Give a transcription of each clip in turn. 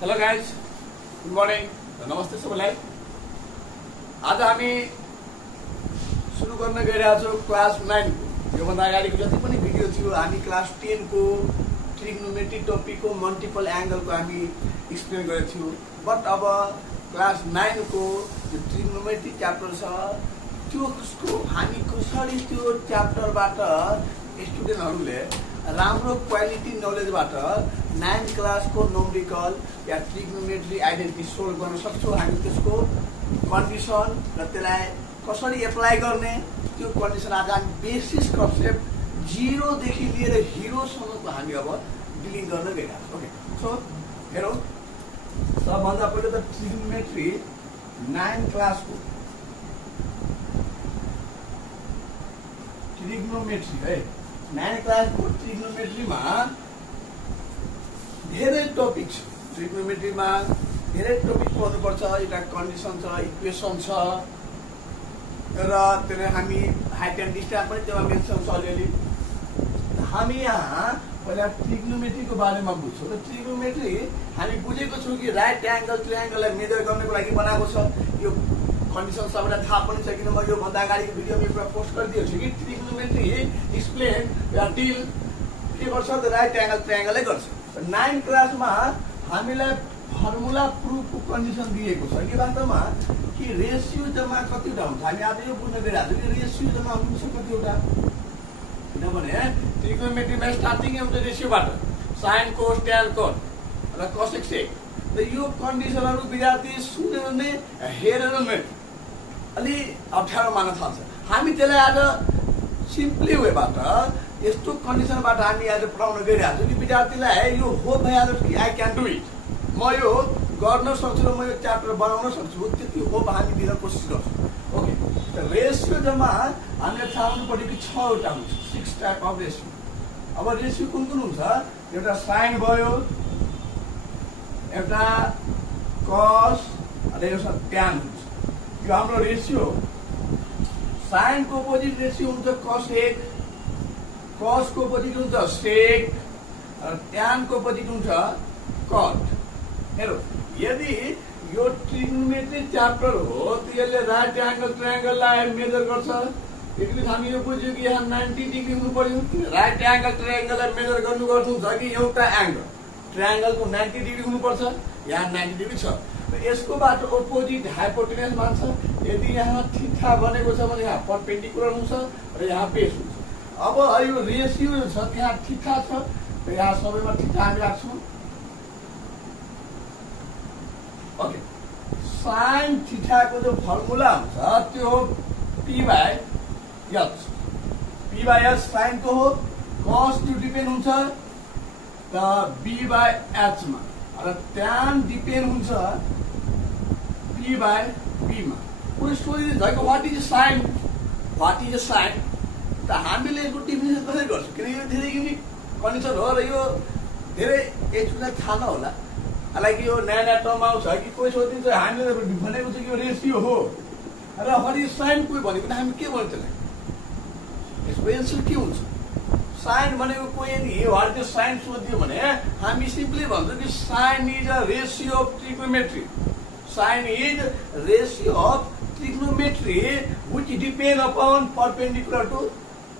Hello guys, good morning, नमस्ते सबैलाई। आज हामी सुरु गर्न गइरहेको छौँ क्लास 9 को। योभन्दा अगाडिको जति पनि भिडियो थियो हामी क्लास 10 को ट्रिग्नोमेट्री टपिकको मल्टिपल एंगलको हामी एक्सप्लेन गरेको थियौँ। बट अब क्लास 9 को जो ट्रिग्नोमेट्री च्याप्टर छ त्यसको हामी कसरी त्यो च्याप्टरबाट स्टुडेन्टहरूले राम्रो क्वालिटी नलेजबाट 9 क्लास को न्यूमेरिकल या ट्रिग्नोमेट्री आइडेन्टिटी सोल्भ गर्न सक्छौँ। हामी त्यसको कन्डिसन र त्यसलाई कसरी एप्लाई गर्ने त्यो कन्डिसन आज हामी बेसिस कन्सेप्ट 0 देखि लिएर हिरोसम्मको हामी अब डिलिङ गर्न गइरहेको छौँ। ओके, सो हेरौँ, सबभन्दा पहिले त ट्रिग्नोमेट्री 9 क्लास को ट्रिग्नोमेट्री है 9 क्लास को ट्रिग्नोमेट्रीमा धेरै टपिक छ। ट्रिग्नोमेट्रीमा धेरै टपिक पढ्नुपर्छ। एउटा कन्डिसन छ, इक्वेसन छ र त्यसले हामी हाइट एन्ड डिस्टेन्स पनि त्यसमा मेन्सन छ अलिअलि। हामी यहाँ पहिला ट्रिग्नोमेट्रीको बारेमा बुझ्छौँ। र ट्रिग्नोमेट्री हामी बुझेको छौँ कि राइट एंगल ट्रायंगललाई मेजर गर्नको लागि बनाएको छ। यो कन्डिसन सबैलाई थाहा पनि छ, किन म यो भन्दा अगाडिको भिडियोमा एउटा पोस्ट गरिदिएको छु कि ट्रिग्नोमेट्री एक्सप्लेन या डिल के गर्छ त राइट एंगल ट्रायंगलै गर्छ। 9 क्लासमा हामीलाई फर्मुला प्रुफको कन्डिसन दिएको छ कि वास्तवमा कि रेसियो जम्मा कतिवटा हुन्छ। हामी आज यो बुझ्न गइरहेको छौँ कि रेसियो जम्मा हुन्छ कतिवटा, किनभने ट्रिग्नोमेट्रीमा स्टार्टिङ हुन्छ रेसियोबाट साइन कोस ट्यान कोस र कोसेक सेक। र यो कन्डिसनहरू विद्यार्थी सुनेर नै हेरेर नै अलि अप्ठ्यारो मान्न थाल्छ। हामी त्यसलाई आज सिम्पली वेबाट यस्तो कन्डिसनबाट हामी आज पढाउन गइरहेको छौँ कि विद्यार्थीलाई यो हो भइहाल्छ कि आई क्यान डु इट, म यो गर्न सक्छु र म यो च्याप्टर बनाउन सक्छु, त्यति हो हामी दिन कोसिस गर्छौँ। ओके, रेसियो जम्मा हामीलाई थाहा हुनु पर्यो कि 6वटा हुन्छ, 6 टाइप अफ रेसियो। अब रेसियो कुन कुन हुन्छ? एउटा साइन भयो, एउटा कस र एउटा ट्यान हुन्छ। यो हाम्रो रेसियो। साइन को अपोजिट रेसियो हुन्छ कोसेक, कस को अपोजिट हुन्छ सेक र ट्यान को अपोजिट हुन्छ कट। हेरौ, यदि यो ट्रिग्नोमेट्री च्याप्टर हो त यसले राइट एंगल ट्रायंगललाई मेजर गर्छ। त्यसपछि हामी यो बुझ्यौँ कि यहाँ 90 डिग्री हुनु पर्यो। राइट एंगल ट्रायंगललाई मेजर गर्नुहुन्छ कि एउटा एंगल ट्रायंगलको 90 डिग्री हुनुपर्छ। यहाँ 90 डिग्री छ र यसकोबाट अपोजिट हाइपोटेनस मान्छ। यदि यहाँ थीटा बनेको छ भने यहाँ परपेन्डिकुलर हुन्छ र यहाँ बेस हुन्छ। अब यो रेसियो छ, यहाँ थीटा छ र यहाँ सबैमा थीटा हामी राख्छौँ। ओके, साइन थीटाको जो फर्मुला हुन्छ त्यो P by H. P by H साइनको हो, कस त्यो डिपेन्ड हुन्छ र बी बाई एचमा, र ट्यान डिपेन्ड हुन्छ पी बाई बीमा। पुरै स्टोरी छ कि what is sine, what is sine. त हामीले यसको डिफिनेसन कसरी गर्छौँ? किन यो धेरै युनिक कन्डिसन हो र यो धेरै एकचोटि थाहा नहोला। हालाकि यो नयाँ टर्म आउँछ कि कोही सोधिन्छ, हामीले भनेको छ कि यो रेसियो हो र हरि साइन कोही भनेको पनि हामी के भन्छ त्यसलाई, यसको एन्सर के हुन्छ? साइन भनेको कोही यदि वाट इज साइन सोधियो भने हामी सिम्पली भन्छौँ कि sine is a ratio of trigonometry. Sine is ratio of trigonometry which depend upon perpendicular to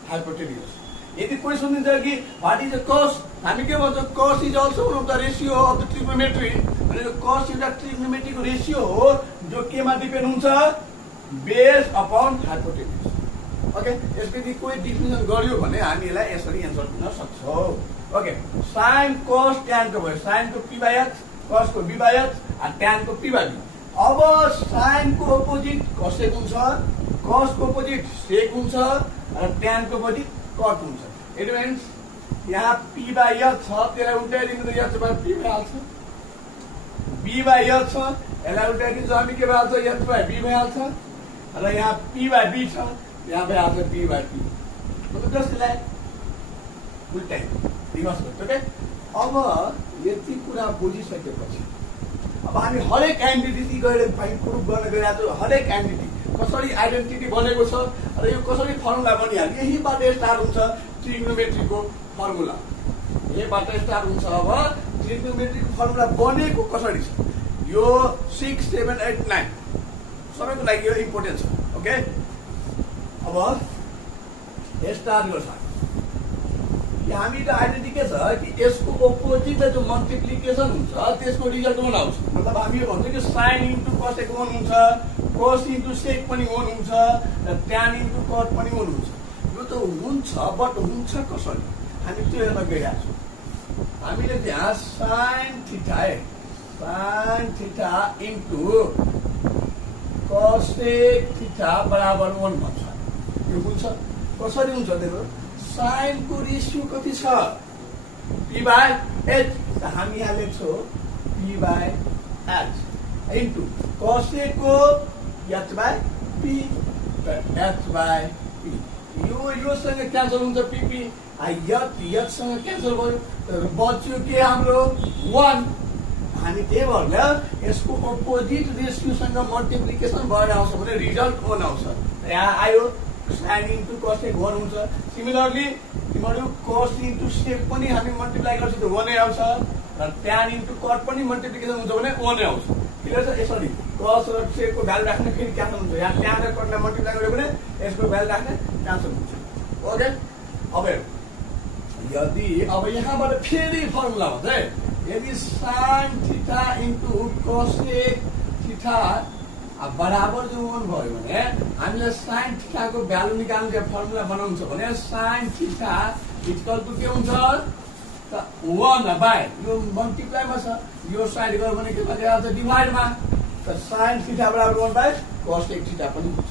hypotenuse. यदि कोही सोधिन्छ कि वाट इज अ कस, हामी के भन्छौँ? कस is also one of the ratio of the trigonometry. भनेको कस एउटा ट्रिग्नोमेट्रीको रेसियो हो जो केमा डिपेन्ड हुन्छ? Base upon hypotenuse. ओके, यसपछि कोही डिफिनेसन गर्यो भने हामी यसलाई यसरी एन्सर दिन सक्छौँ। ओके, साइन कस ट्यानको भयो, साइनको पी बाई एच, कसको बी बाई एच, ट्यानको पी बाई बी। अब साइनको अपोजिट कसेक हुन्छ, कसको अपोजिट सेक हुन्छ र ट्यानको अपोजिट कट हुन्छ। इट मिन्स यहाँ पी बाई एच छ, त्यसलाई उल्टाइदिनु एच बाई पी भइहाल्छ। बी बाई एच छ, यसलाई उल्टाइदिन्छ हामी के भइहाल्छ? एच बाई बी भइहाल्छ। र यहाँ पी बाई बी छ, यहाँ भइहाल्छ बी बाई पी। मतलब जसलाई उल्टाइ रिभर्स गर्छ। ओके, अब यति कुरा बुझिसकेपछि अब हामी हरेक आइडेन्टिटी गएर प्रुफ गर्न गइरहेको छौँ। हरेक आइडेन्टिटी कसरी आइडेन्टिटी बनेको छ र यो कसरी फर्मुला बनिहाल्यो, यहीबाट स्टार्ट हुन्छ ट्रिग्नोमेट्रीको फर्मुला। यहीबाट स्टार्ट हुन्छ अब ट्रिग्नोमेट्रीको फर्मुला बनेको कसरी छ यो 6, 7, 8, 9 सबैको लागि यो इम्पोर्टेन्ट छ। ओके, अब स्टार्ट गर्छ। हामी त आइडेन्टिटी के छ कि यसको अपोजिट जो मल्टिप्लिकेसन हुन्छ त्यसको रिजल्ट 1 आउँछ। मतलब हामी यो भन्छौँ कि साइन इन्टु कस 1 हुन्छ, कस इन्टु सेक पनि 1 हुन्छ र ट्यान इन्टु कट पनि 1 हुन्छ। यो त हुन्छ, बट हुन्छ कसरी हामी त्यो हेर्न गइरहेका छौँ। हामीले त्यहाँ sine theta into cosec theta बराबर 1 भन्छ। यो हुन्छ कसरी हुन्छ देखो, साइनको रेसियो कति छ p/h, हामी यहाँ लेख्छौँ p/h इन्टु कसेको h/p, h/p योसँग क्यान्सल हुन्छ pp, यसँग क्यान्सल भयो, बच्यो के हाम्रो 1। हामी त्यही भएर यसको अपोजिट रेसियोसँग मल्टिप्लिकेसन भएर आउँछ भने रिजल्ट 1 आउँछ। यहाँ आयो साइन इन्टु कसेक 1 हुन्छ। सिमिलरली तिमीहरू कस इन्टु सेक पनि हामी मल्टिप्लाई गर्छौँ त 1 आउँछ र ट्यान इन्टु कट पनि मल्टिप्लिकेसन हुन्छ भने 1 आउँछ। क्लियर छ? यसरी कस र सेकको भ्यालु राख्ने फेरि क्यान्सल हुन्छ। यहाँ ट्यान र कटलाई मल्टिप्लाई गर्यो भने यसको भ्यालु राख्ने क्यान्सल हुन्छ। ओके, अब यदि अब यहाँबाट फेरि फर्मुला भन्छ है, यदि sine theta into cosec theta बराबर जो 1 भयो भने हामीले साइन थीटाको भ्यालु निकाल्नु चाहिँ फर्मुला बनाउनु छ भने साइन थीटा इक्वल टु के हुन्छ त 1 यो मल्टिप्लाईमा छ, यो साइड गयो भने के भन्छ आउँछ डिभाइडमा, त साइन थीटा बराबर 1 कसेक थीटा पनि हुन्छ।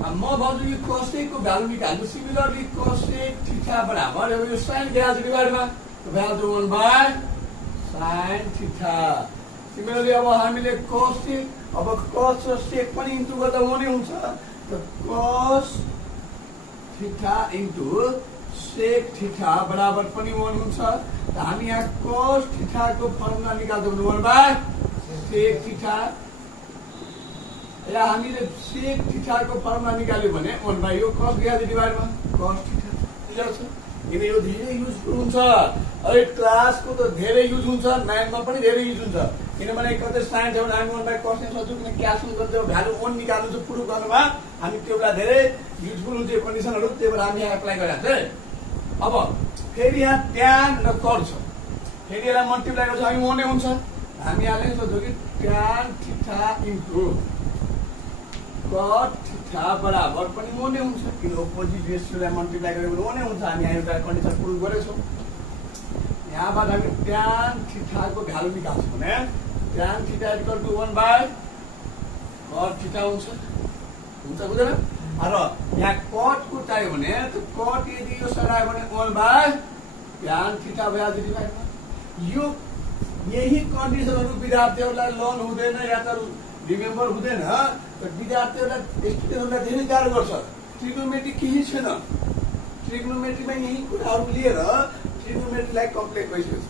म भन्छु यो कसेकको भ्यालु निकाल्नु। सिमिलरली कसेक थीटा बराबर यो साइन के आउँछ डिभाइडमा, भ्यालु 1 साइन थीटा। सिमिलरली अब हामीले कसेक, अब कस र सेक पनि इन्टु गर्दा 1 हुन्छ, त cos theta into sec theta बराबर पनि 1 हुन्छ। त हामी यहाँ कस थीटाको फर्मुला निकाल्छौँ 1 सेक थीटा, या हामीले सेक थीटाको फर्मुला निकाल्यो भने 1 यो कस गयो डिभाइडमा कस थीटा। क्लियर छ? किन यो धेरै युजफुल हुन्छ। अहिले क्लासको त धेरै युज हुन्छ, 9 मा पनि धेरै युज हुन्छ। किनभने कतै साइन छ भने हामी 1 कस नै सक्छौँ, किन क्याल्कुलेट गर्दा भ्यालु 1 निकाल्नु छ प्रुभ गर्नुमा हामी त्यो बेला धेरै युजफुल हुन्छ यो कन्डिसनहरू। त्यही भएर हामी यहाँ एप्लाई गरिरहेको छ। अब फेरि यहाँ ट्यान र कट छ, फेरि यसलाई मल्टिप्लाई गर्छ हामी 1 हुन्छ। हामी यहाँ लेख्न सक्छौँ कि tan theta into cut theta बराबर पनि 1 हुन्छ, किन अपोजिट रेसियोलाई मल्टिप्लाई गरेको 1 हुन्छ। हामी यहाँ एउटा कन्डिसन प्रुभ गरेछौँ। यहाँबाट हामी ट्यान थीटाको भ्यालु निकाल्छौँ भने tan theta equal to 1 cot theta हुन्छ हुँदैन। र यहाँ कटको चाहियो भने कट यदि यो सरायो भने 1 ट्यान थीटा भइहाल्छ डिभाइडमा। यो यही कन्डिसनहरू विद्यार्थीहरूलाई लर्न हुँदैन या त रिमेम्बर हुँदैन, विद्यार्थीहरूलाई स्टुडेन्टहरूलाई धेरै गाह्रो गर्छ। ट्रिग्नोमेट्री केही छैन, ट्रिग्नोमेट्रीमा यही कुराहरू लिएर ट्रिग्नोमेट्रीलाई कम्प्लिट भइसकेको छ।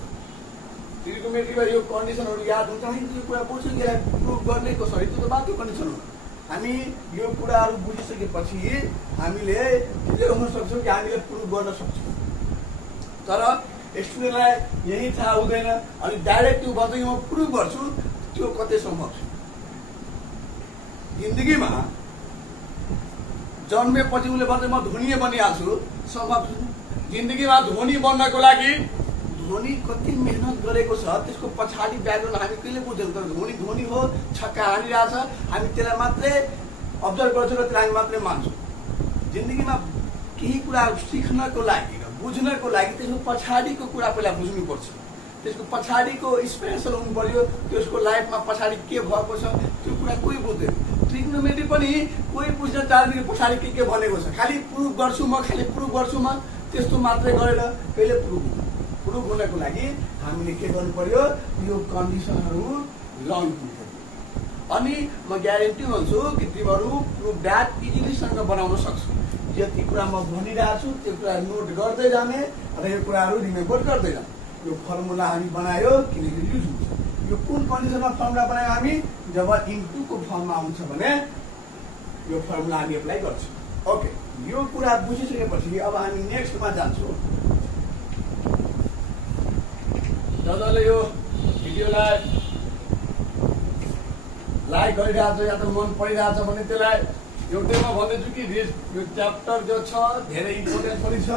ट्रिग्नोमेट्रीमा यो कन्डिसनहरू याद हुन्छ, हामी त्यो कुरा बुझ्छौँ कि यसलाई प्रुभ गर्ने कसरी, त्यो त बाँकी कन्डिसन हो। हामी यो कुराहरू बुझिसकेपछि हामीले के हुन सक्छौँ कि हामीले प्रुभ गर्न सक्छौँ। तर स्टुडेन्टलाई यही थाहा हुँदैन, अनि डाइरेक्ट त्यो भन्छ कि म प्रुभ गर्छु, त्यो कतै सम्भव छ? जिन्दगीमा जन्मेपछि उसले भन्छ म धनी बनिहाल्छु, सम्भव छैन। जिन्दगीमा धनी बन्नको लागि धनी कति मेहनत गरेको छ त्यसको पछाडि ब्याकग्राउन्ड हामी कहिले बुझ्दैनौँ। तर धनी हो, छक्का हानिरहेछ, हामी त्यसलाई मात्रै अब्जर्भ गर्छौँ र त्यसलाई हामी मात्रै मान्छौँ। जिन्दगीमा केही कुरा सिक्नको लागि र बुझ्नको लागि त्यसको पछाडिको कुरा पहिला बुझ्नुपर्छ, त्यसको पछाडिको स्पेशल हुनु पर्यो, त्यसको लाइफमा पछाडि के भएको छ त्यो कुरा कोही बुझ्दैन। ट्रिग्नोमेट्री पनि कोही बुझ्न चाहँदैन पछाडि के भनेको छ, खालि प्रुभ गर्छु म, खालि प्रुभ गर्छु म, त्यस्तो मात्रै गरेर कहिले प्रुभ हुनको लागि हामीले के गर्नु पर्यो, यो कन्डिसनहरू लर्न गर्नु पर्यो। अनि म ग्यारेन्टी भन्छु कि तिमीहरू प्रुभ द्याट इजिलीसँग बनाउन सक्छौ। जति कुरा म भनिरहेको छु त्यो कुरा नोट गर्दै जाने र यो कुराहरू रिमेम्बर गर्दै जाने। यो फर्मुला हामी बनायो किनकि युज हुन्छ। यो कुन कन्डिसनमा फर्मुला बनायो हामी, जब इन्टुको फर्ममा आउँछ भने यो फर्मुला हामी एप्लाई गर्छौँ। ओके, यो कुरा बुझिसकेपछि अब हामी नेक्स्टमा जान्छौँ। जसले यो भिडियोलाई लाइक गरिरहेछ या त मन परिरहेछ भने त्यसलाई एउटै म भन्दैछु कि यो च्याप्टर जो छ धेरै इम्पोर्टेन्ट पनि छ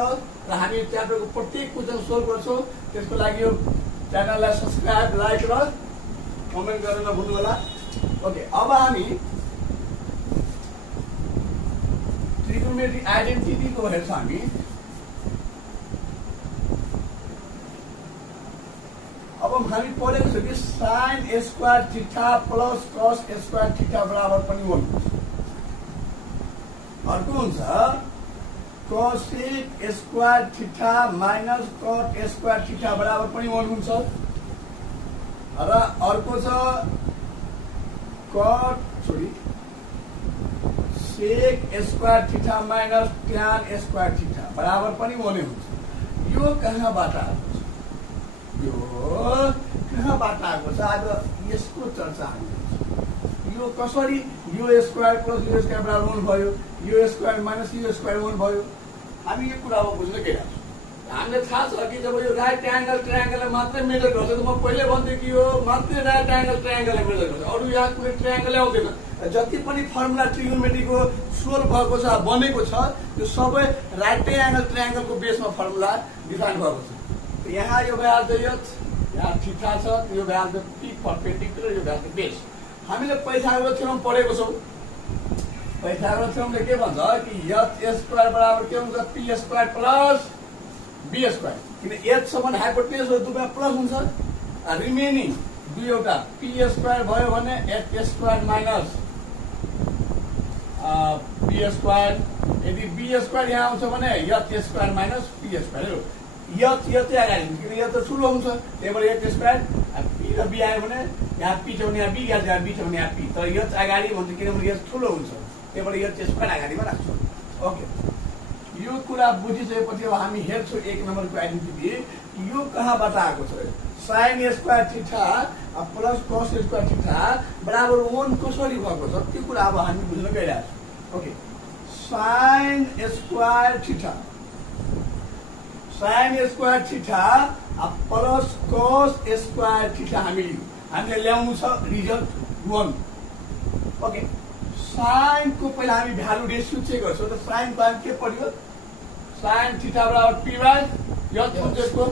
र हामी च्याप्टरको प्रत्येक क्वेसन सोल्भ गर्छौँ। त्यसको लागि यो च्यानललाई सब्सक्राइब, लाइक र कमेन्ट गर्न नभुल्नु होला। ओके, अब हामी ट्रिगोनोमेट्रिक आइडेन्टिटीको हेर्छौँ। हामी अब हामी पढेको छ कि sign square theta plus cos square theta बराबर पनि 1 हुन्छ। अर्को हुन्छ cosec square theta minus cut square theta बराबर पनि 1 हुन्छ। र अर्को छ sec square theta minus tan square theta बराबर पनि 1 हुन्छ। यो कहाँबाट आएको छ? यो कहाँबाट आएको छ? आज यसको चर्चा हामी यो कसरी यो स्क्वायर प्लस यो स्क्वायर बराबर 1 भयो, यो स्क्वायर माइनस यो स्क्वायर 1 भयो। हामी यो कुरा अब बुझ्न गइरहेको छौँ। हामीलाई थाहा छ कि जब यो राइट एंगल ट्रायंगलले मात्रै मेजर गर्छ त म पहिले भन्थे कि यो मात्रै राइट एंगल ट्रायंगलले मेजर गर्छ, अरू यहाँ कुनै ट्रायंगल आउँदैन। जति पनि फर्मुला ट्रिगोनोमेट्रीको सोल्भ भएको छ, बनेको छ, त्यो सबै राइट एंगल ट्रायंगलको बेसमा फर्मुला डिफाइन भएको छ। यहाँ यो भइहाल्छ एच, यहाँ थीटा छ, यो भइहाल्छ पी परपेन्डिकुलर, यो भइहाल्छ बेस। हामीले पाइथागोरस थ्योरम पढेको छौँ। पाइथागोरस थ्योरमले के भन्छ कि एच स्क्वायर बराबर के हुन्छ? P square plus B square. किन एच सम्म हाइपोटेन्युस हो, दुईमा प्लस हुन्छ। रिमेनिङ दुईवटा पी स्क्वायर भयो भने H square minus be square. यदि बी स्क्वायर यहाँ आउँछ भने H square minus P square हो। एच चाहिँ अगाडि हुन्छ, किन एच त ठुलो हुन्छ, त्यही भएर एच स्क्वायर। पी र बी आयो भने यहाँ पी छ भने यहाँ बी, यहाँ बी छ भने यहाँ पी, तर एच अगाडि हुन्छ किनभने एच ठुलो हुन्छ, त्यही भएर एच स्क्वायर अगाडिमा राख्छौँ। ओके, यो कुरा बुझिसकेपछि अब हामी हेर्छौँ 1 नम्बरको आइडेन्टिटी यो कहाँबाट आएको छ। Sign square theta plus cos square theta बराबर 1 कसरी भएको छ त्यो कुरा अब हामी बुझ्न गइरहेको छौँ। Okay, sign square theta plus cos square theta हामीले ल्याउनु छ रिजल्ट 1। ओके, साइन को पहिला हामी भ्यालु रेसियो चेक गर्छौँ। त साइन को हामी के पढ्यो? साइन थीटा बराबर पी बाई एच हुन्छ यसको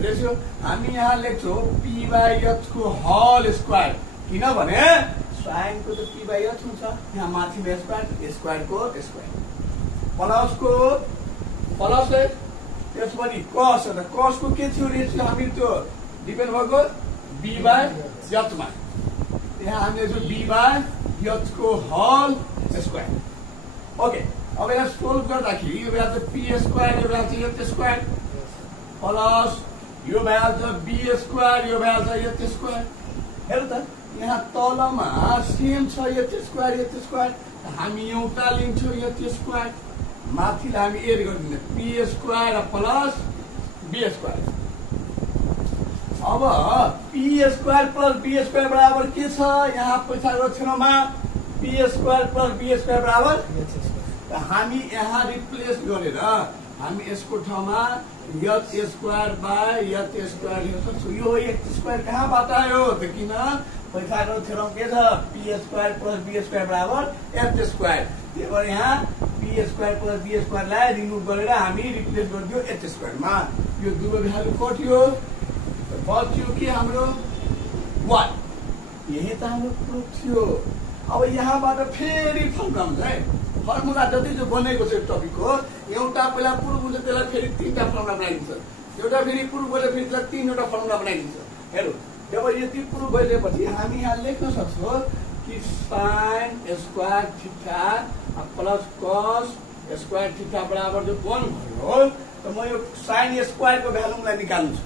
रेसियो। हामी यहाँ लेख्छौँ पी बाई एच को होल स्क्वायर, किनभने साइन को त पी बाई एच हुन्छ, यहाँ माथि स्क्वायर, स्क्वायर को स्क्वायर प्लस को प्लस त्यसपछि कस। कस को के थियो रेसियो? हामी त्यो डिपेन्ड भएको बी बाई एचमा, यहाँ हामीले जो बी बाई एच को होल स्क्वायर। ओके, अब यहाँ सोल्भ गर्दाखेरि यो भइहाल्छ पी स्क्वायर, यो भइहाल्छ एच स्क्वायर प्लस यो भइहाल्छ बी स्क्वायर, यो भइहाल्छ एच स्क्वायर। हेर्नु त यहाँ तलमा सेम छ एच स्क्वायर, हामी एउटा लिन्छौँ एच स्क्वायर, माथिलाई हामी एड गरिदिन्छौँ P square plus B square. अब P square plus B square बराबर के छ? यहाँ पाइथागोरस थ्योरममा P square plus B square बराबर। हामी यहाँ रिप्लेस गरेर हामी यसको ठाउँमा H square by H square लेख्न सक्छौँ। यो एच स्क्वायर कहाँबाट आयो त? किन पाइथागोरस थ्योरम के छ? P square plus B square बराबर एच स्क्वायर। त्यही भएर यहाँ पी स्क्वायर प्लस बी स्क्वायरलाई रिमुभ गरेर हामी रिप्लेस गरिदियो एच स्क्वायरमा। यो दुवै भ्यालु कट्यो, बच्यो कि हाम्रो 1। यही त हाम्रो प्रुफ थियो। अब यहाँबाट फेरि फर्मुला हुन्छ है। फर्मुला जति जो बनेको छ टपिकको एउटा पहिला प्रुफ हुन्छ, त्यसलाई फेरि 3टा फर्मुला बनाइदिन्छ, एउटा फेरि प्रुफ गरेर फेरि 3वटा फर्मुला बनाइदिन्छ। हेर्नु, जब यति प्रुफ भइसकेपछि हामी यहाँ लेख्न सक्छौँ कि sign square theta plus cos square theta बराबर जो 1 भयो, त म यो साइन स्क्वायरको भ्यालुलाई निकाल्नु छ।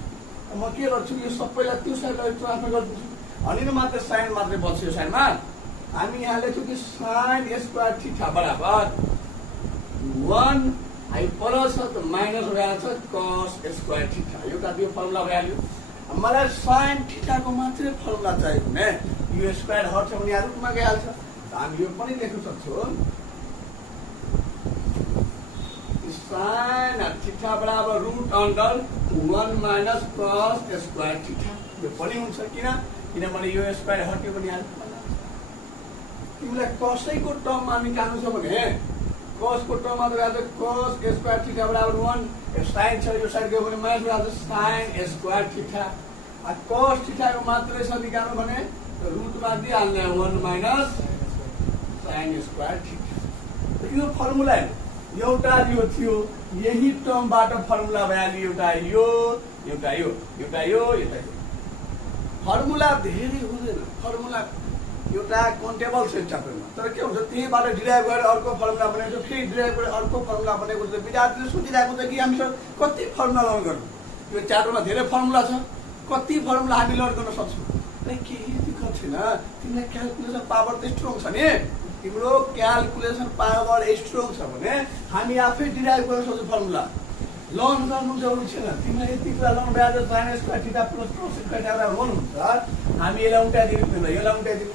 म के गर्छु? यो सबैलाई त्यो साइडलाई ट्रान्सफर गरिदिन्छु, अनि मात्रै साइन मात्रै बच्छ यो साइडमा। हामी यहाँ लेख्छौँ कि साइन स्क्वायर थीटा बराबर 1 आई प्लस त माइनस भइहाल्छ कस स्क्वायर थीटा। एउटा त्यो फर्मुला भइहाल्यो। मलाई साइन थीटाको मात्रै फर्मुला चाहियो भने यो स्क्वायर हट्छ भने यहाँ रुटमा गइहाल्छ। हामी यो पनि लेख्न सक्छौँ साइन थीटा बराबर root under 1 minus cos square theta यो पनि हुन्छ किनभने यो स्क्वायर हट्यो भने तिमीलाई कसैको टर्ममा निकाल्नु छ भने cos को टर्ममा त आउँछ cos स्क्वायर थीटा बराबर 1 sin छ यो साइड गयो भने माइनस आउँछ sin square theta cos theta को मात्रै छ निकाल्नु भने रुटमा दिइहाल्ने 1 माइनस sin स्क्वायर थीटा यो फर्मुला एउटा यो थियो यही टर्मबाट फर्मुला भइहाल्यो एउटा यो फर्मुला धेरै हुँदैन फर्मुला एउटा काउन्टेबल छ च्याप्टरमा तर के हुन्छ त्यहीबाट डिराइभ गरेर अर्को फर्मुला बनाउँछ फेरि डिराइभ गरेर अर्को फर्मुला बनाएको छ विद्यार्थीले सोचिरहेको छ कि हामीसँग कति फर्मुला लर्न गर्नु यो च्याप्टरमा धेरै फर्मुला छ कति फर्मुला हामी लर्न गर्न सक्छौँ केही दिक्कत छैन तिमीलाई क्याल्कुलेसन पावर त स्ट्रङ छ नि तिम्रो क्याल्कुलेसन पावर स्ट्रङ छ भने हामी आफै डिराइभ गर्न सक्छौँ फर्मुला लर्न गर्नु जरुरी छैन तिमीलाई यति कुरा लर्न भएर sin square theta plus cos square theta learn हुन्छ हामी यसलाई उल्टाइदिनु तिमीलाई यसलाई उल्टाइदिनु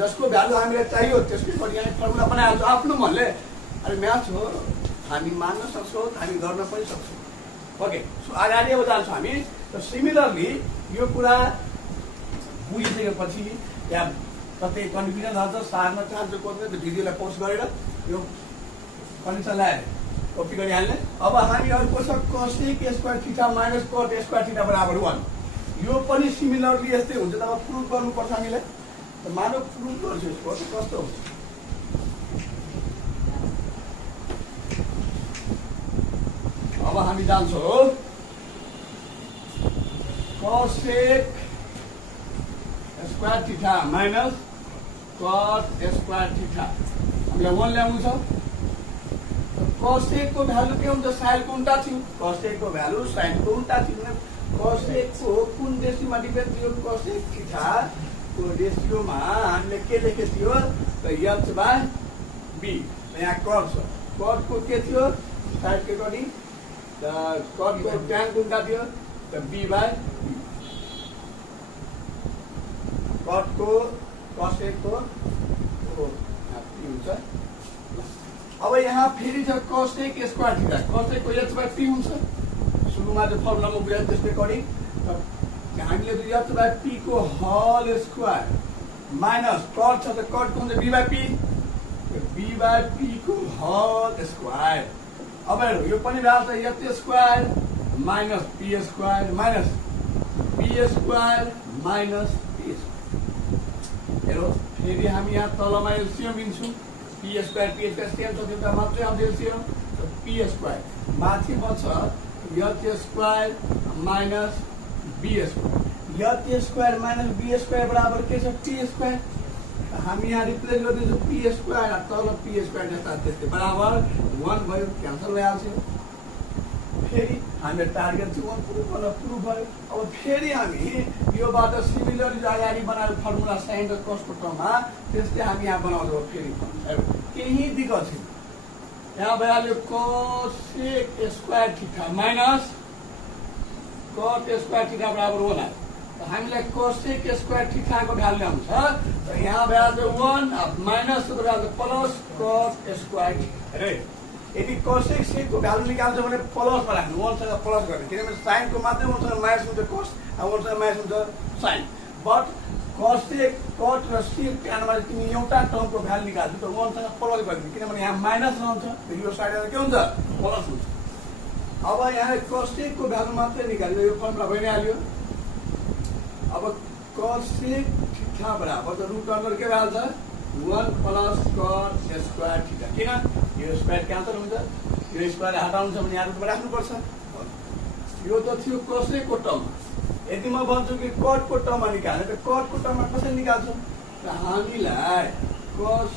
जसको भ्यालु हामीलाई चाहियो त्यसकै पनि हामी फर्मुला बनाइहाल्छौँ आफ्नो मनले अरे म्याथ हो हामी मान्न सक्छौँ हामी गर्न पनि सक्छौँ ओके सो अगाडि अब जान्छौँ हामी सिमिलरली यो कुरा बुझिसकेपछि या कतै कन्फ्युजन हुन्छ सार्न चाहन्छ कसले त भिडियोलाई पोस्ट गरेर यो कन्डिसन ल्याएर कपी गरिहाल्ने अब हामी अर्को छ cos square theta minus cot square theta बराबर 1 यो पनि सिमिलरली यस्तै हुन्छ तब प्रुफ गर्नुपर्छ हामीलाई मानव प्रुफ गर्छ यसको कस्तो हुन्छ अब हामी जान्छौँ cos square theta minus cot square theta हामीलाई 1 ल्याउनु छ cos को भ्यालु के हुन्छ sin को उल्टा थियो cos को भ्यालु sin को उल्टा थियो cos को कुन रेशियोमा डिपेन्ड थियो cos थीटा को रेशियोमा हामीले के लेखेको थियो त h/b यहाँ cot छ cot को के थियो साइड के गरी त cot को tan को उल्टा थियो त b/b cot को cos को हुन्छ अब यहाँ फेरि छ cos स्क्वायर थीटा cos को h/p हुन्छ सुरुमा चाहिँ फर्मुलामा बुझायो त्यसै गरी हामीले h/p को होल स्क्वायर माइनस cot छ त cot को हुन्छ b/p को होल स्क्वायर अब यो पनि भ्याल्छ h square minus p square minus p square minus p square हेरो फेरि हामी यहाँ तलमा एलसियम लिन्छौँ p स्क्वायर सेम छ त्यो मात्रै आउँछ एलसियम p स्क्वायर माथि बच्छ h square minus b square h square minus b square बराबर के छ p स्क्वायर हामी यहाँ रिप्लेस गरिदिन्छौँ p स्क्वायर तल p स्क्वायर जस्ता त्यस्तै बराबर 1 भयो क्यान्सल भइहाल्छ फेरि हामीले टार्गेट चाहिँ 1 प्रुफ भयो अब फेरि हामी योबाट सिमिलर अगाडि बनाएर फर्मुला sin र cos को टर्ममा त्यस्तै हामी यहाँ बनाउँछौँ फेरि केही दिक्कत छैन यहाँ भइहाल्यो cos square theta minus cot square theta बराबर 1 आयो हामीलाई cos स्क्वायर थीटाको भ्यालु ल्याउनु छ यहाँ भइहाल्छ 1 minus plus cot square theta यदि cos को भ्यालु निकाल्छ भने प्लसमा राख्नु 1 सँग प्लस गर्ने किनभने sin को मात्रै 1 सँग माइनस हुन्छ cos 1 सँग माइनस हुन्छ sin बट cos cot र sec क्यानमा तिमी एउटा टर्मको भ्यालु निकाल्छौ त 1 सँग प्लस गरिदिनु किनभने यहाँ माइनस रहन्छ यो साइडमा के हुन्छ प्लस हुन्छ अब यहाँ cos को भ्यालु मात्रै निकाल्नु यो फर्मुला भइहाल्यो अब cos थीटा बराबर त रुट अन्डर के भइहाल्छ 1 प्लस cot स्क्वायर थीटा किन यो स्क्वायर क्यान्सल हुन्छ यो स्क्वायर हटाउनु छ भने यहाँ रुटमा राख्नुपर्छ यो त थियो cos को टर्म यदि म भन्छु कि cot को टर्ममा निकाल्ने त cot को टर्ममा कसरी निकाल्छौँ त हामीलाई cos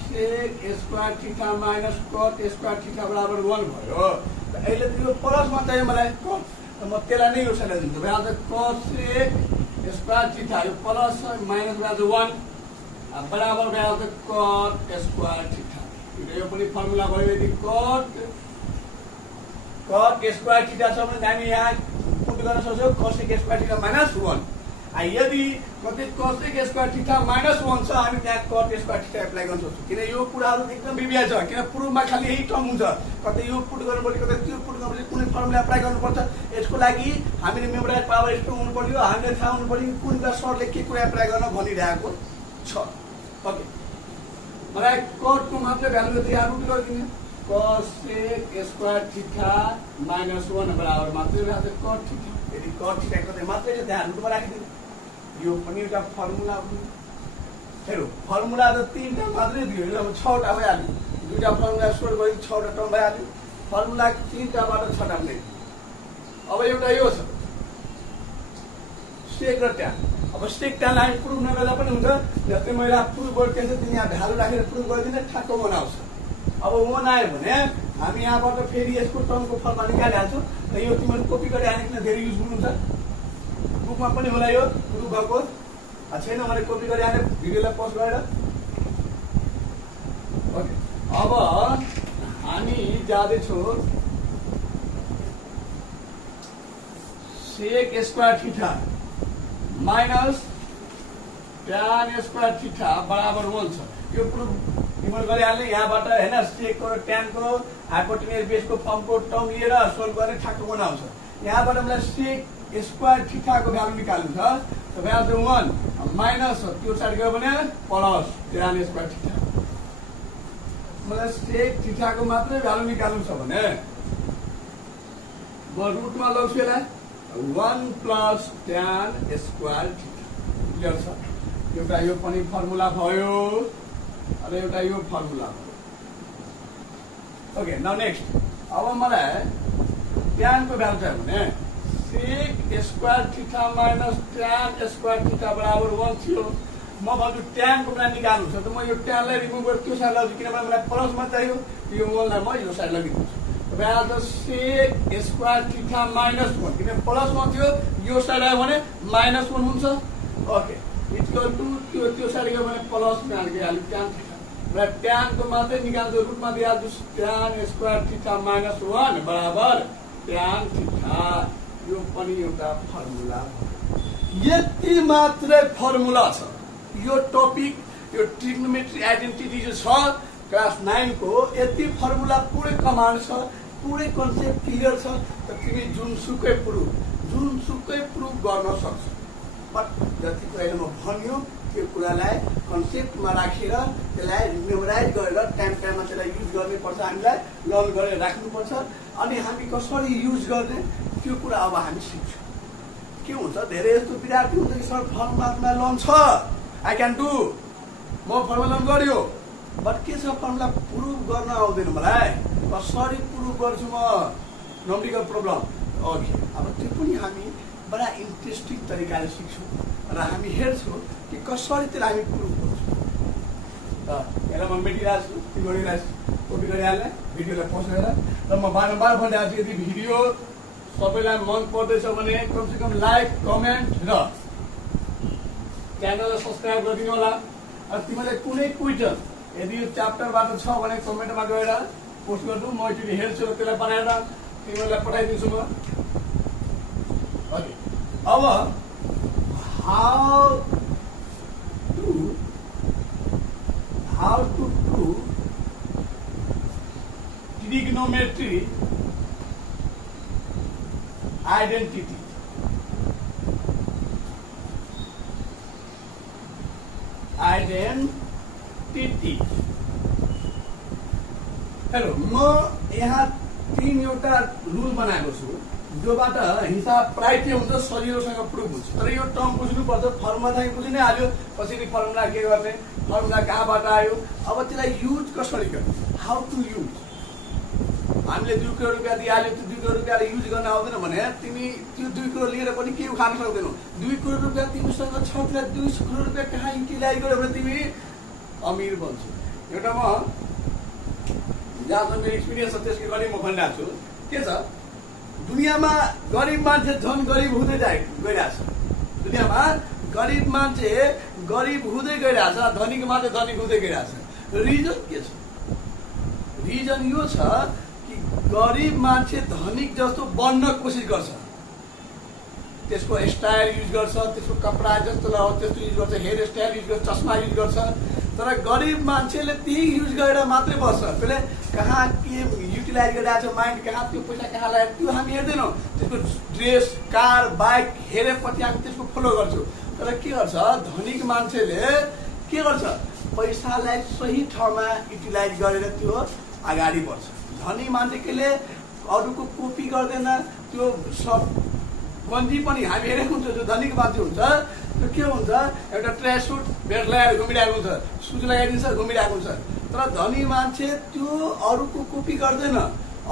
square theta minus cot square theta बराबर 1 भयो त अहिले त यो प्लसमा चाहियो मलाई cot त म त्यसलाई नै यो साइडमा दिन्छु भइहाल्छ cos स्क्वायर थीटा यो प्लस माइनस भइहाल्छ 1 बराबर भइहाल्छ cot स्क्वायर थीटा यो पनि फर्मुला भयो यदि cot स्क्वायर थीटा छ भने हामी यहाँ पुट गर्न सक्छौँ cos स्क्वायर थीटा माइनस 1 यदि कतै cos स्क्वायर थीटा माइनस 1 छ हामी त्यहाँ cot स्क्वायर थीटा एप्लाई गर्न सक्छौँ किन यो कुराहरु एकदम बिबिया छ किन प्रुफमा खाली यही टर्म हुन्छ कतै यो पुट गर्नुपर्छ कतै त्यो पुट गर्नुपर्छ कुनै फर्मुला एप्लाई गर्नुपर्छ यसको लागि हामीले मेमोराइज पावर स्ट्रङ हुनु पर्यो, हामीले थाहा हुनु पर्यो कुन सरले के कुरा एप्लाई गर्न भनिरहेको छ। ओके, मलाई कटको मात्रै भ्यालु त यहाँ रुट गरिदिने cos sec square theta minus 1 बराबर मात्रै हुन्छ cot थीटा। यदि cot थीटा कतै मात्रै छ त्यहाँ रुटमा राखिदिनु। यो पनि एउटा फर्मुला हो। हेरौ फर्मुला त 3टा मात्रै दियो, अब 6टा भइहाल्यो। दुईटा फर्मुला सोल्भ गरी 6टा टर्म भइहाल्यो। फर्मुला 3टाबाट 6टा बनाइदिनु। अब एउटा यो छ सेक र ट्यान। अब सेक ट्यान हामी प्रुभ नगर्दा पनि हुन्छ, जस्तै मैले प्रुभ गरिदिन्छ तिमी यहाँ भ्यालु राखेर प्रुभ गरिदिने ठ्याक्क बनाउँछ। अब 1 आयो भने हामी यहाँबाट फेरि यसको टर्मको फर्मुला निकालिहाल्छौँ। र यो तिमीले कपी गरिहाल्ने धेरै युज हुनुहुन्छ, बुकमा पनि होला यो प्रुभ भएको छैन भने कपी गरिहाल्ने भिडियोलाई पोस्ट गरेर। ओके, अब हामी जाँदैछौँ sec square theta minus tan square theta बराबर 1 छ। यो प्रुफ तिमीले गरिहाल्ने यहाँबाट हैन सेकको र ट्यानको हाइपोटेन्युस बेसको फर्मको टर्म लिएर सोल्भ गर्ने ठ्याक्क बनाउँछ। यहाँबाट मलाई सेक स्क्वायर थीटाको भ्यालु निकाल्नु छ, त भ्यालु 1 माइनस त्यो साइड गयो भने प्लस ट्यान स्क्वायर थीटा। मलाई सेक थीटाको मात्रै भ्यालु निकाल्नु छ भने म रुटमा लग्छु यसलाई 1 plus tan square theta. Clear छ? एउटा यो पनि फर्मुला भयो र एउटा यो फर्मुला भयो। ओके, नाउ नेक्स्ट अब मलाई ट्यानको भ्यालु चाहियो भने sec square theta minus tan square theta बराबर 1 थियो। म भन्छु ट्यानको मलाई निकाल्नु छ, त म यो ट्यानलाई रिमुभ गरेर त्यो साइड लग्छु किनभने मलाई प्लसमा चाहियो। यो 1लाई म यो साइड लगिदिन्छु। Value sec square theta minus 1 किन प्लसमा थियो, यो साइड आयो भने माइनस 1 हुन्छ। ओके, इक्वल टु त्यो साइड गयो भने प्लस मा हाल्यो ट्यान थीटा। र ट्यानको मात्रै निकाल्छु, रुटमा दिइहाल्छु ट्यान स्क्वायर थीटा माइनस 1 बराबर ट्यान थीटा। यो पनि एउटा फर्मुला हो। यति मात्रै फर्मुला छ। यो टपिक यो ट्रिग्नोमेट्री आइडेन्टिटी जो छ क्लास 9 को यति फर्मुला पुरै कमान्ड छ, पुरै कन्सेप्ट क्लियर छ। त तिमी जुनसुकै प्रुफ गर्न सक्छ। बट जति कुरा म भन्यो त्यो कुरालाई कन्सेप्टमा राखेर त्यसलाई मेमोराइज गरेर टाइममा त्यसलाई युज गर्नुपर्छ। हामीलाई लर्न गरेर राख्नुपर्छ। अनि हामी कसरी युज गर्ने त्यो कुरा अब हामी सिक्छौँ। के हुन्छ धेरै यस्तो विद्यार्थी हुन्छ कि सर फर्मुला लर्न छ, आई क्यान डु, म फर्मुला लर्न गर्यो, बट के छ फर्मुला प्रुभ गर्न आउँदैन मलाई, कसरी प्रुभ गर्छु म, नम्बरिकल प्रब्लम। ओके, अब त्यो पनि हामी बडा इन्ट्रेस्टिङ तरिकाले सिक्छौँ र हामी हेर्छौँ कि कसरी त्यसलाई हामी प्रुभ गर्छौँ। त यसलाई म मेटिरहेको छु, के गरिरहेको छु, कपी गरिहाल्ने भिडियोलाई पोस्ट गरेर। र म बारम्बार भनिरहेको छु यदि भिडियो सबैलाई मन पर्दैछ भने कमसेकम लाइक कमेन्ट र च्यानललाई सब्सक्राइब गरिदिनु होला। तिमीले कुनै क्वेसन यदि यो च्याप्टरबाट छ भने कमेन्टमा गएर पोस्ट गर्नु, म एकचोटि हेर्छु र त्यसलाई बनाएर तिमीहरूलाई पठाइदिन्छु म। ओके, अब how to prove trigonometry identity. Hello, म यहाँ 3वटा रुल बनाएको छु जोबाट हिसाब प्राय के हुन्छ सजिलोसँग प्रुभ हुन्छ। तर यो टर्म बुझ्नुपर्छ, फर्मुला चाहिँ बुझि नै हाल्यो, कसरी फर्मुला के गर्ने, फर्मुला कहाँबाट आयो, अब त्यसलाई युज कसरी गर्ने, हाउ टु युज। हामीले 2 करोड रुपियाँ दिइहाल्यो, त्यो 2 करोड रुपियाँले युज गर्न आउँदैन भने तिमी त्यो 2 करोड लिएर पनि केही खान सक्दैनौ। 2 करोड रुपियाँ तिमीसँग छ, त्यसलाई 2 करोड रुपियाँ कहाँ युटिलाइज गर्यो भने तिमी अमिर बन्छौ। एउटा म जहाँसम्म एक्सपिरियन्स छ त्यसको गरी म भनिरहेको छु। के छ दुनियाँमा गरिब मान्छे झन् गरिब हुँदै गइरहेछ। दुनियाँमा गरिब मान्छे गरिब हुँदै गइरहेछ, धनीको मान्छे धनी हुँदै गइरहेछ। रिजन के छ? रिजन यो छ कि गरिब मान्छे धनिक जस्तो बन्न कोसिस गर्छ, त्यसको स्टाइल युज गर्छ, त्यसको कपडा जस्तो लगाउँछ त्यस्तो युज गर्छ, हेयर स्टाइल युज गर्छ, चस्मा युज गर्छ। तर गरिब मान्छेले त्यही युज गरेर मात्रै बस्छ, त्यसले कहाँ के युटिलाइज युटिलाइज गरिरहेको छ माइन्ड कहाँ त्यो पैसा कहाँ लाग्यो त्यो हामी हेर्दैनौँ त्यसको ड्रेस कार बाइक हेरेपछि हामी त्यसको फलो गर्छौँ तर के गर्छ धनिक मान्छेले के गर्छ पैसालाई सही ठाउँमा युटिलाइज गरेर त्यो अगाडि बढ्छ धनी मान्छेले अरूको कपी गर्दैन त्यो सब गन्जी पनि हामी हेरेको हुन्छ जो धनीको मान्छे हुन्छ त्यो के हुन्छ एउटा ट्र्याक सुट बेल्ट लगाएर घुमिरहेको हुन्छ सुज लगाइदिन्छ घुमिरहेको हुन्छ तर धनी मान्छे त्यो अरूको कपी गर्दैन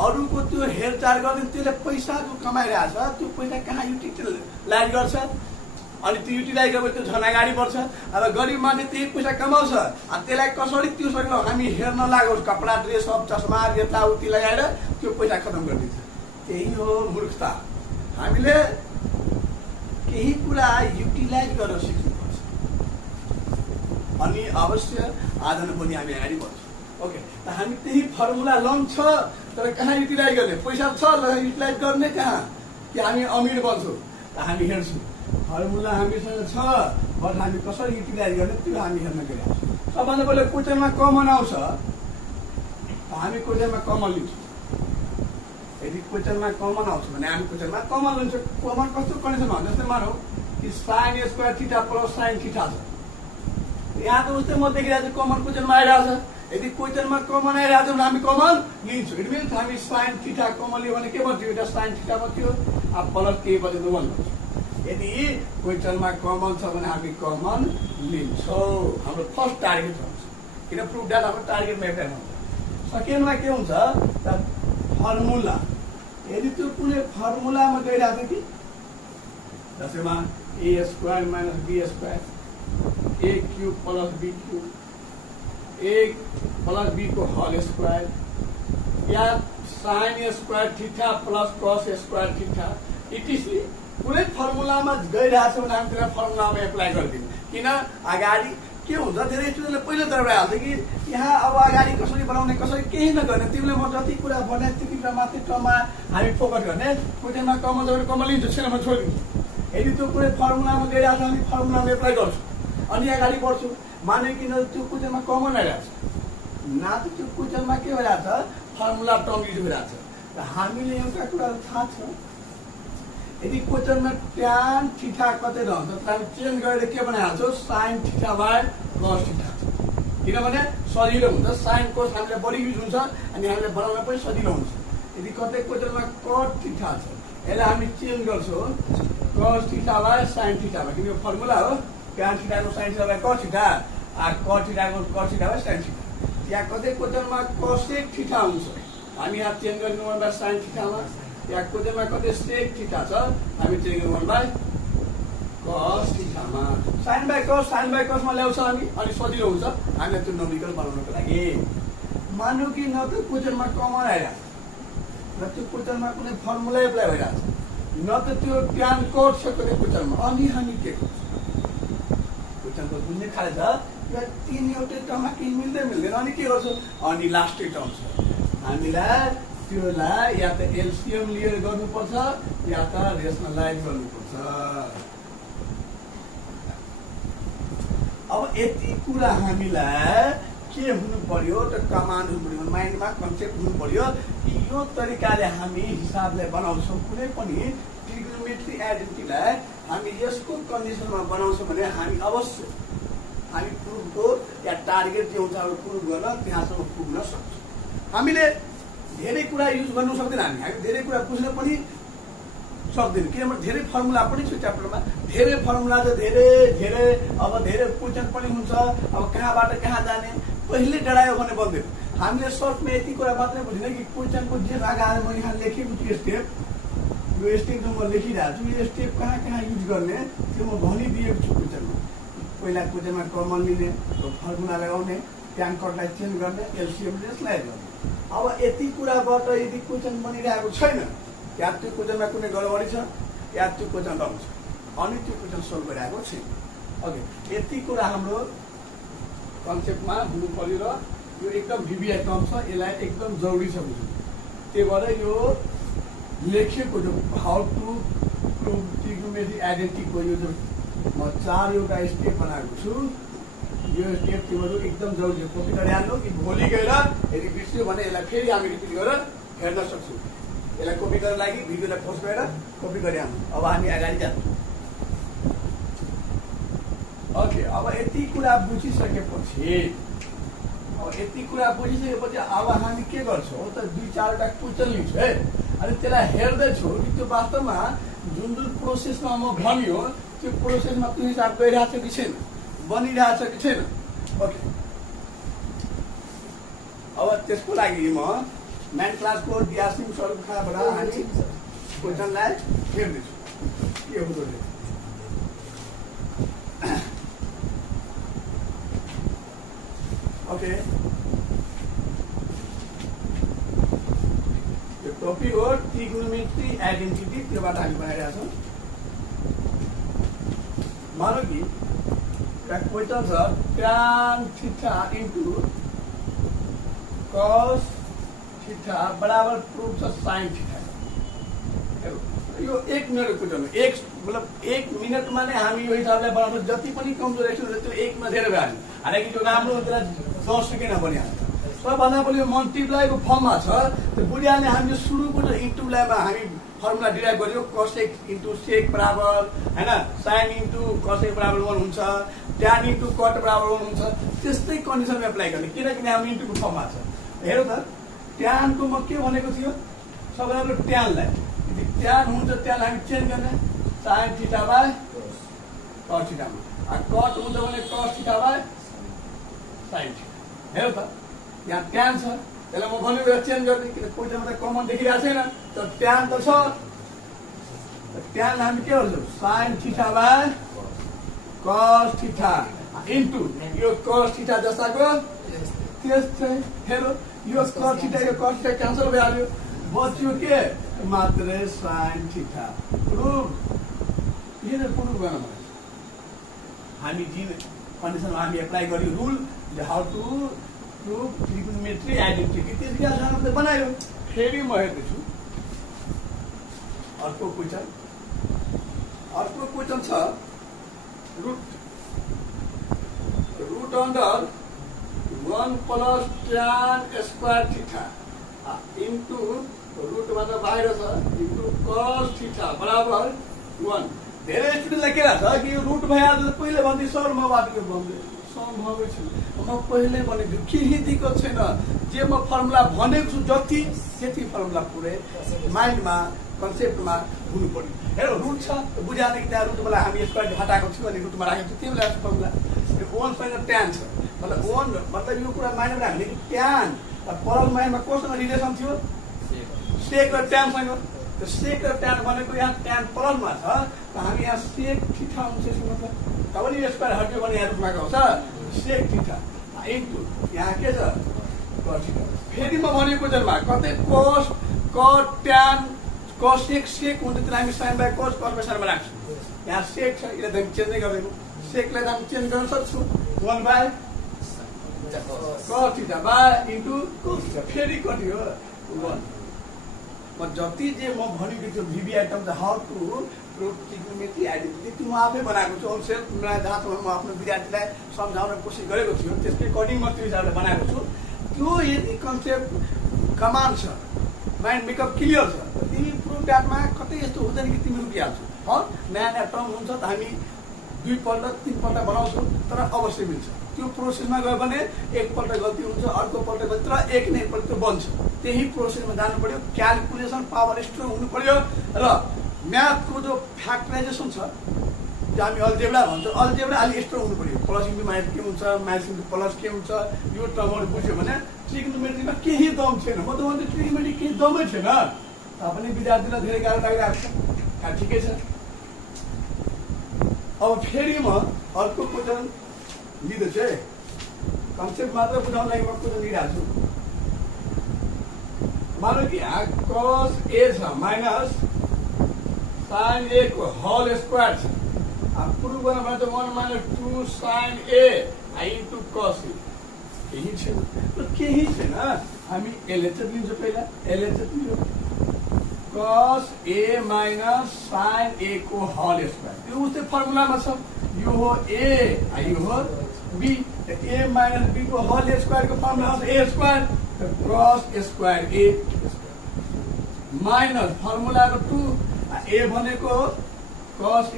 अरूको त्यो हेरचाह गर्दैन त्यसले पैसा जो कमाइरहेछ त्यो पैसा कहाँ युटिलाइज गर्छ अनि त्यो युटिलाइज गरेपछि त्यो झन् अगाडि बढ्छ अब गरिब मान्छे त्यही पैसा कमाउँछ त्यसलाई कसरी त्यो शरीर हामी हेर्न लागोस् कपडा ड्रेस अप चस्मा यताउति लगाएर त्यो पैसा खतम गरिदिन्छ त्यही हो मूर्खता हामीले केही कुरा युटिलाइज गरेर सिक्नुपर्छ अनि अवश्य आज न पनि हामी अगाडि बढ्छौँ ओके त हामी त्यही फर्मुला लङ छ तर कहाँ युटिलाइज गर्ने पैसा छ युटिलाइज गर्ने कहाँ कि हामी अमिर बन्छौँ त हामी हेर्छौँ फर्मुला हामीसँग छ बट हामी कसरी युटिलाइज गर्ने त्यो हामी हेर्न गइरहेको छौँ सबभन्दा पहिला क्वेसनमा कमन आउँछ हामी क्वेसनमा कमन लिन्छौँ यदि क्वेसनमा कमन आउँछ भने हामी क्वेसनमा कमन लिन्छौँ कमन कस्तो कन्डिसनमा हो जस्तै मानौँ कि sign square theta plus sine theta छ यहाँ त उस्तै म देखिरहेको छु कमन क्वेसनमा आइरहेको छ यदि क्वेसनमा कमन आइरहेको छ भने हामी कमन लिन्छौँ इट मिन्स हामी साइन थीटा कमन लियो भने के बन्थ्यो एउटा साइन थीटा बन्थ्यो अब प्लस के बजेको बन्नु यदि क्वेसनमा कमन छ भने हामी कमन लिन्छौँ हाम्रो फर्स्ट टार्गेट हुन्छ किन प्रुफ द्याट हाम्रो टार्गेट मेथड हुन्छ सेकेन्डमा के हुन्छ फर्मुला यदि त्यो कुनै फर्मुलामा गइरहेको छ कि जसैमा a square minus be square a cube plus b cube a plus b को होल स्क्वायर या sin square theta plus cos square theta etc कुनै फर्मुलामा गइरहेको छ भने हामी त्यसलाई फर्मुलामा एप्लाई गरिदिउँ किन अगाडि के हुन्छ धेरै स्टुडेन्टले पहिलो तर्फ हाल्छ कि यहाँ अब अगाडि कसरी बनाउने कसरी केही नगर्ने तिमीले म जति कुरा भने त्यति कुरा मात्रै टर्ममा हामी फोकस गर्ने क्वेसनमा कमन छ भने कमन लिन्छौँ छैन भने छोडिदिन्छौँ यदि त्यो कुनै फर्मुलामा गइरहेको छ हामी फर्मुलामा एप्लाई गर्छौँ अनि अगाडि बढ्छौँ माने किन त्यो क्वेसनमा कमन आइरहेको छ न त त्यो क्वेसनमा के भइरहेको छ फर्मुला टर्म युज भइरहेको छ र हामीले एउटा कुरा थाहा छ यदि क्वेसनमा ट्यान थीटा कतै रहन्छ त हामी चेन्ज गरेर के बनाइहाल्छौँ sin theta by cos theta किनभने सजिलो हुन्छ साइन कोस हामीलाई बढी युज हुन्छ अनि हामीलाई बनाउन पनि सजिलो हुन्छ यदि कतै क्वेसनमा कट थीटा छ यसलाई हामी चेन्ज गर्छौँ cos theta by sin theta by किन यो फर्मुला हो ट्यान थीटाको sin theta by cos theta cot थीटाको cos theta by sin theta यहाँ कतै क्वेसनमा कोसेक थीटा हुन्छ हामी यहाँ चेन्ज गर्ने बाई साइन थीटामा या क्वेसनमा कतै सेक थीटा छ हामी चेन्ज गर्नु बाई कस थीटामा साइन बाई कसमा ल्याउँछ हामी अनि सजिलो हुन्छ हामीलाई त्यो नोमिकल बनाउनको लागि मानौँ कि न त क्वेसनमा कमन आइरहेको र त्यो क्वेसनमा कुनै फर्मुला एप्लाई भइरहेको छ न त त्यो ट्यान कोड छ कतै क्वेसनमा अनि हामी के क्वेसनको बुझ्ने खाले छ तीन एउटै टर्ममा केही मिल्दैन अनि के गर्छौँ अनि लास्टै टर्म छ हामीलाई त्योलाई या त एलसिएम लिएर गर्नुपर्छ या त रेसनलाइज गर्नुपर्छ अब यति कुरा हामीलाई के हुनु पर्यो त कमान्ड हुनु पर्यो माइन्डमा कन्सेप्ट हुनु पर्यो कि यो तरिकाले हामी हिसाबलाई बनाउँछौँ कुनै पनि ट्रिग्नोमेट्री आइडेन्टिटीलाई हामी यसको कन्डिसनमा बनाउँछौँ भने हामी अवश्य हामी प्रुफको या टार्गेट जे हुन्छ प्रुफ गर्न त्यहाँसम्म पुग्न सक्छौँ हामीले धेरै कुरा युज गर्नु सक्दैन हामी धेरै कुरा बुझ्न पनि सक्दैन किनभने धेरै फर्मुला पनि छ च्याप्टरमा धेरै फर्मुला छ धेरै अब धेरै क्वेसन पनि हुन्छ अब कहाँबाट कहाँ जाने पहिले डरायो भने बन्दैन हामीले सर्टमा यति कुरा मात्रै बुझ्ने कि क्वेसनको जे अगाडि म यहाँ लेखेको छु स्टेप यो स्टेप जो म लेखिरहेको छु यो स्टेप कहाँ कहाँ युज गर्ने त्यो म भनिदिएको छु क्वेसनमा पहिला क्वेसनमा कमन लिने फर्मुला लगाउने ट्यान कटलाई चेन्ज गर्ने एलसिएम रेसनलाइज गर्ने अब यति कुराबाट यदि क्वेसन बनिरहेको छैन या त्यो क्वेसनमा कुनै गडबडी छ या त्यो क्वेसन रङ छ अनि त्यो क्वेसन सोल्भ गरिरहेको छैन ओके यति कुरा हाम्रो कन्सेप्टमा हुनु पर्यो र यो एकदम भिभिआई टर्म छ यसलाई एकदम जरुरी छ बुझ्नु त्यही भएर यो लेखिएको जो हाउ टु प्रुभ ट्रिग्नोमेट्री आइडेन्टिटीको यो जो म 4वटा स्टेप बनाएको छु यो स्टेप तिमीहरू एकदम जरुरी कपी गरिहाल्नु कि भोलि गएर यदि बिर्स्यो भने यसलाई फेरि हामी रिपिट गरेर हेर्न सक्छौँ। यसलाई कपी गर्न लागि भिडियोलाई पोस्ट गरेर कपी गरे अब हामी अगाडि जान्छौँ। ओके, अब यति कुरा बुझिसकेपछि अब हामी के गर्छौँ त 2-4वटा क्वेसन लिन्छौँ है। अनि त्यसलाई हेर्दैछौँ कि त्यो वास्तवमा जुन प्रोसेसमा म भनियो त्यो प्रोसेसमा त्यो हिसाब गरिरहेको छ कि छैन, बनिरहेको छ कि छैन। ओके, अब त्यसको लागि म 9 क्लासको डिआरसिम सरबाट हामी क्वेसनलाई हेर्दैछौँ के हुँदो रहेछ। ओके, यो टपिक हो ट्रिग्नोमेट्री आइडेन्टिटी, त्योबाट हामी बनाइरहेका छौँ। मानौ कि क्वेसन छ tan theta into cos theta बराबर प्रुफ छ sin थीटा। यो 1 मिनटको क्वेसन हो। मतलब 1 मिनटमा नै हामी यो हिसाबले बनाउँछौँ। जति पनि कमजोर एक्सन हुन्छ त्यो 1 मा धेरै भइहाल्यो। हालाकि त्यो राम्रो हुन्छ 10 सेकेन्डमा बनिहाल्छ। सबभन्दा बढी मल्टिप्लाईको फर्ममा छ। त्यो बुझिहाल्ने हामीले सुरुको इन्टुलाईमा हामी फर्मुला डिराइभ गर्यो। cosec इन्टु sec बराबर हैन, sin इन्टु cosec बराबर 1 हुन्छ, tan इन्टु cot बराबर 1 हुन्छ। त्यस्तै कन्डिसनमा एप्लाई गर्ने किनकि हामी इन्टुको फर्ममा छ। हेरौँ त, tan को म के भनेको थियो, सबैले tan लाई tan हुन्छ, tan हामी चेन्ज गर्ने sin theta by cos theta मा, cot हुन्छ भने cos theta by sin theta. हेरौँ त, यहाँ tan छ, त्यसलाई म भनेको चेन्ज गर्ने किन क्वेसनमा त कमन देखिरहेको छैन। तर tan त छ, tan हामी के गर्छौँ sin theta by cos theta into यो cos थीटा जस्ताको त्यस्तै। हेरौँ, यो cos थीटा क्यान्सल भइहाल्यो, बच्यो के मात्रै sin थीटा। प्रुफ गर्न हामी जुन कन्डिसनमा हामी एप्लाई गर्यो rule, how to proof trigonometry identity, त्यसको आधारमा बनायो। फेरि म हेर्दैछु अर्को क्वेसन छ root under 1 plus tan square theta into रुटबाट बाहिर छ इन्टु cos थीटा बराबर 1। धेरै स्टुडेन्टलाई के लाग्छ कि यो रुट भइहाल्छ। पहिले भन्दै सर म बाटो भन्दै सम्भवै छैन, म पहिले भनेको केही दिक्कत छैन। जे म फर्मुला भनेको छु जति त्यति फर्मुला पुरै माइन्डमा कन्सेप्टमा हुनु पर्यो। हेर, रुट छ बुझाने कि त्यहाँ रुटबाट हामी स्क्वायर हटाएको छु अनि रुटमा राखेको छु, त्यो बेला फर्मुला 1 सँग tan छ। मतलब 1 मतलब यो कुरा माइन्डमा राख्ने कि tan परल माइन्डमा कोसँग रिलेसन थियो, सेक र tan सँग। त्यो सेक र tan भनेको यहाँ tan परलमा छ, त हामी यहाँ सेक थीटा हुन्छ यसको मतलब। तब नि स्क्वायर हट्यो भने यहाँ रुटमा आउँछ सेक थीटा इन्टु यहाँ के छ cos थीटा। फेरि म भनेको जन्मा कतै cos cot tan cos सेक हुन्छ, त्यसलाई हामी sin by cos cos by sin मा राख्छौँ। यहाँ सेक छ, यसलाई त हामी चेन्ज नै गर्दैनौँ। सेकलाई त हामी चेन्ज गर्न सक्छौँ 1 by cos theta by into cos theta. फेरि कति हो 1। म जति जे म भनेको त्यो भिभी आइटम छ how to proof trigonometry identity त्यो म आफै बनाएको छु। सेल्फ जहाँसम्म म आफ्नो विद्यार्थीलाई सम्झाउन कोसिस गरेको छु त्यसकै अकर्डिङ म त्यो हिसाबले बनाएको छु। त्यो यदि कन्सेप्ट कमान छ, माइन्ड मेकअप क्लियर छ, तिमी प्रुफ डाटमा कतै यस्तो हुँदैन कि तिमी रुकिहाल्छौ। नयाँ नयाँ टर्म हुन्छ त हामी 2 पल्ट 3 पल्ट बनाउँछौँ, तर अवश्य मिल्छ। त्यो प्रोसेसमा गयो भने एकपल्ट गल्ती हुन्छ, अर्कोपल्ट गल्ती, तर एक न एकपल्ट त्यो बन्छ। त्यही प्रोसेसमा जानु पर्यो, क्यालकुलेसन पावर स्ट्रङ हुनु पर्यो। र म्याथको जो फ्याक्टराइजेसन छ जो हामी अल्जेब्रा भन्छौँ, अल्जेब्रा अलिक स्ट्रङ हुनु पर्यो। प्लस इन्टु माइनस के हुन्छ, माइनस इन्टु प्लस के हुन्छ, यो टर्महरू बुझ्यो भने ट्रिग्नोमेट्रीमा केही दम छैन। म त भन्छु ट्रिग्नोमेट्री केही दमै छैन, तापनि विद्यार्थीलाई धेरै गाह्रो लागिरहेको छ। ठिकै छ। अब फेरि म अर्को क्वेसन लिँदैछु है, कन्सेप्ट मात्र बुझाउन लागि म क्वेसन लिइरहेको छु। मानौ कि यहाँ cos a छ माइनस sin a को होल स्क्वायर छ। प्रुफ गर्न भने त 1 minus 2 sin a into cos a। केही छैन, हामी एलएचएस लिन्छौँ। पहिला LHS Leo cos a minus sin a को होल स्क्वायर। त्यो उस्तै फर्मुलामा छ, यो हो a यो हो b। a माइनस b को होल स्क्वायर को फर्मुला हो a square cos square a। Minus फर्मुलाको 2 ए भनेको cos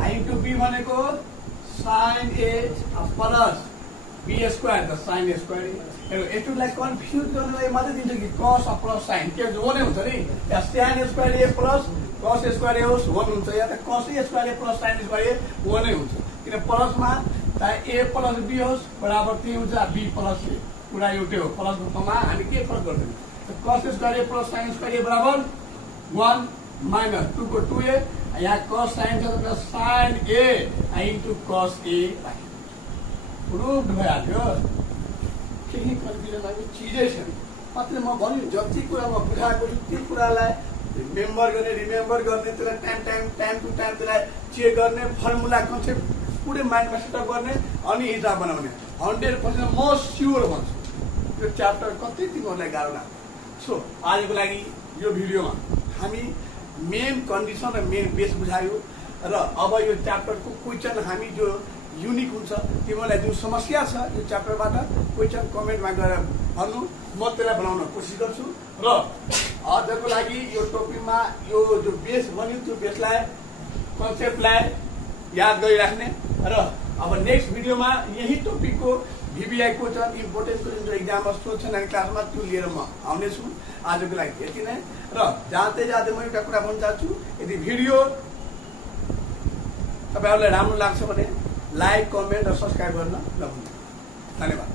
a इन्टु b भनेको sin a plus b square त sin a स्क्वायर यसलाई कन्फ्युज गर्नलाई मात्रै दिन्छ कि cos प्लस sin के हो नै हुन्छ नि या sin a square a plus cos a square a होस् 1 हुन्छ या त cos a square a plus sin a square a 1 नै हुन्छ किन प्लसमा चाहे a प्लस b होस् बराबर त्यही हुन्छ b प्लस a कुरा एउटै हो प्लस रूपमा हामी के फरक गर्दैन cos a square a plus sin a square a बराबर 1 माइनस 2 को 2a यहाँ cos sin छ sin a into cos a prove भइहाल्यो केही कन्फ्युजन लाग्ने चिजै छैन मात्रै म भन्नु जति कुरा म बुझाएको छु त्यो कुरालाई रिमेम्बर गर्ने त्यसलाई टाइम टु टाइम त्यसलाई चेक गर्ने फर्मुला कन्सेप्ट पुरै माइन्डमा सेटअप गर्ने अनि हिसाब बनाउने 100% म स्योर भन्छु यो च्याप्टर कतै तिमीहरूलाई गाह्रो लाग्छ सो आजको लागि यो भिडियोमा हामी मेन कन्डिसन र मेन बेस बुझायो र अब यो च्याप्टरको क्वेसन हामी जो युनिक हुन्छ तिमीलाई जुन समस्या छ यो च्याप्टरबाट क्वेसन कमेन्टमा गएर भन्नु म त्यसलाई बनाउन कोसिस गर्छु र आजको लागि यो टपिकमा यो जो बेस बन्यो त्यो बेसलाई कन्सेप्टलाई याद गरिराख्ने र अब नेक्स्ट भिडियोमा यही टपिकको VBI क्वेसन इम्पोर्टेन्ट क्वेसन जो एक्जाममा सोध्छन् हामी क्लासमा त्यो लिएर म आउनेछु आजको लागि यति नै र जाँदै म एउटा कुरा भन्न चाहन्छु यदि भिडियो तपाईहरुलाई राम्रो लाग्छ भने लाइक कमेन्ट र सब्स्क्राइब गर्न नभुल्नु धन्यवाद।